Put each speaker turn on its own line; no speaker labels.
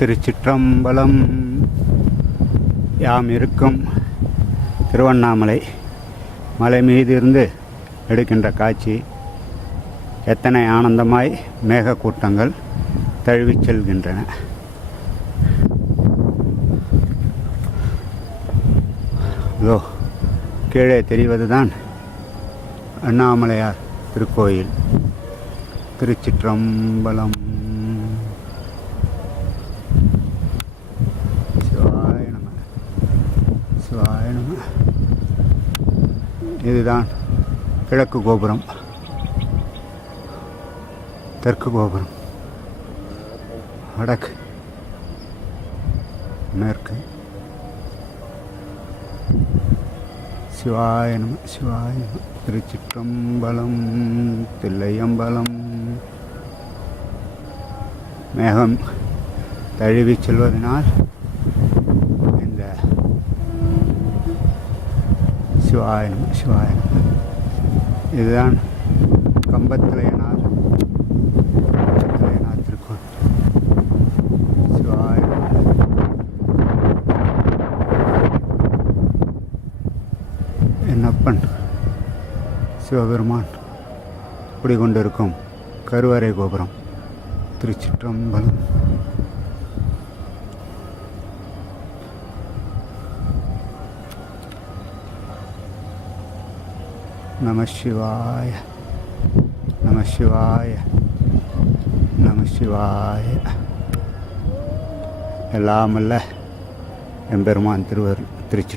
திருச்சிற்றம்பலம். யாம் இருக்கும் திருவண்ணாமலை மலை மீது இருந்து எடுக்கின்ற காட்சி எத்தனை ஆனந்தமாய் மேகக்கூட்டங்கள் தழுவிச் செல்கின்றன. இதோ கீழே தெரிவதுதான் அண்ணாமலையார் திருக்கோயில். திருச்சிற்றம்பலம் சிவாய நம சிவாய நம இதுதான் கிழக்கு கோபுரம். தெற்கு கோபுரம். வடக்கு. மேற்கு. சிவாய நம சிவாய நம. திருச்சிற்றம்பலம் தில்லையம்பலம். மேகம் தழுவி செல்வதனால் சிவாய நம சிவாய நம. இதுதான் கம்பத்திலையனார் கம்பத்திலையனார் திருக்கோள் சிவாய என்னப்பன்? சிவபெருமான். குடிகொண்டிருக்கும் கருவறை கோபுரம் திருச்சிற்றம்பலம். நம சிவாய நம சிவாய நம சிவாய எல்லாமல்ல எம்பெருமான் திருவர் திருச்சி